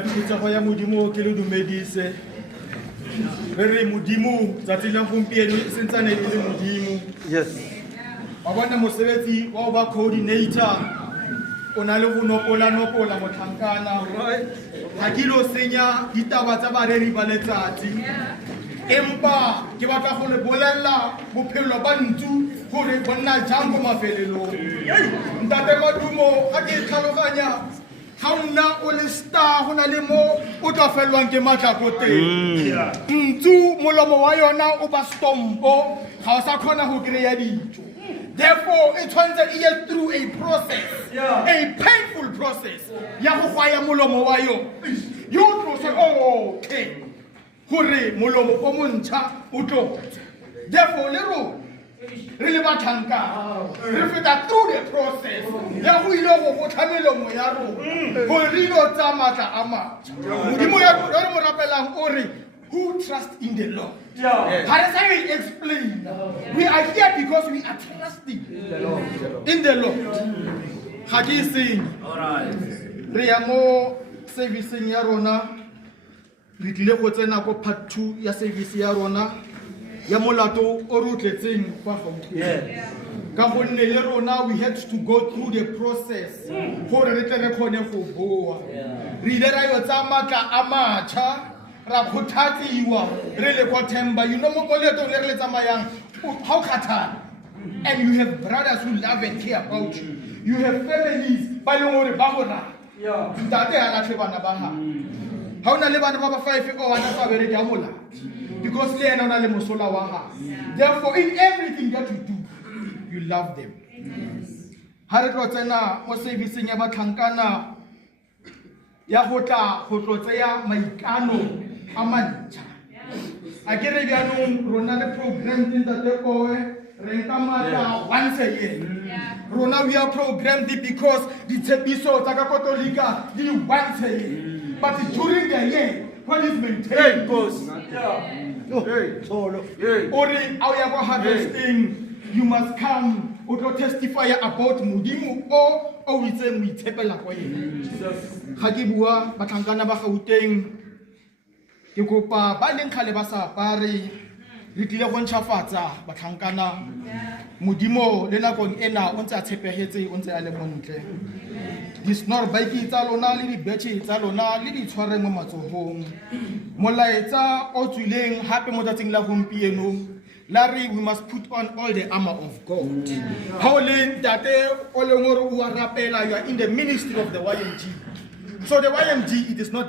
Putsago ya modimo ke le dumedise re re modimo tsatsi la gompieno e sentsane e le modimo. Yes. Wa bona mosebetsi wa ba coordinator o na le go nopola motlhankana ga ke lo senya ditaba tsa bareri ba letsatsi empa ke batla go le bolella bophelo ba ntsu gore bonna jang go mafelelong. Ntate Madumo ga ke tlhaloganya ga nna o le star go na le mo o tla felwang ke matla ko teng. Ntsu molomo wa yona o ba stompo ga o sa kgona go kry-a dijo. Therefore, it went through a process, a painful process. Ya go gwaya molomo wa yo. You tlo say, oh, okay. Gore molomo o montšha o tlo. Therefore, re le bathanka re feta through the process ya go ile go botha melomo ya rona gore re ilo tsa matla a matšha. Modimo ya re mo rapelang o re who trust in the Lord. How we explain? We are here because we are trusting in the Lord. Ga ke seng re ya mo servicing ya rona re tlile go tsena ko part 2 ya service ya rona ya molato o re utletseng kwa Gauteng. Ka gonne le rona we had to go through the process gore re tle re kgone go boa. Re ile ra yo tsa matla a matšha ra khothatsiwa re le kwa Themba. You know mo koletong le re le tsamayang how khathana and you have brothers who love and care about you. You have families ba le gore ba go rata. Ntate ha latlhe bana ba ha. Ha ona le bana ba ba 5 o bana sa bereke a mola. Because le ena ona le mosola wa ha. Therefore in everything that you do you love them. Ha re tlo tsena mo servicing ya batlhankana ya go tla go tlotseya maikano a mantšha. A ke re bjanong rona le program din tate koe re nka matla once a year. Rona we are programmed because ditshepiso tsa ka Katolika di once a year. But during the year what is maintained goes. Ori au ya go harvesting you must come o tlo testify about modimo o witseng o itshepela kwa yena. Ga ke bua batlhankana ba Gauteng ke kopa ba leng khale ba sa apare re tlile go ntšhafatsa batlhankana modimo le nakong ena o ntse a tshepegetse o ntse a le montle. Di-snor bike tsa lona le di-betšhe tsa lona le di tshware mo matsogong. Molaetsa o tswileng hape mo tsatsing la gompieno Larry, we must put on all the armor of God. How le ntate o le ngore o a rapela, you are in the ministry of the YMG. So the YMG, it is not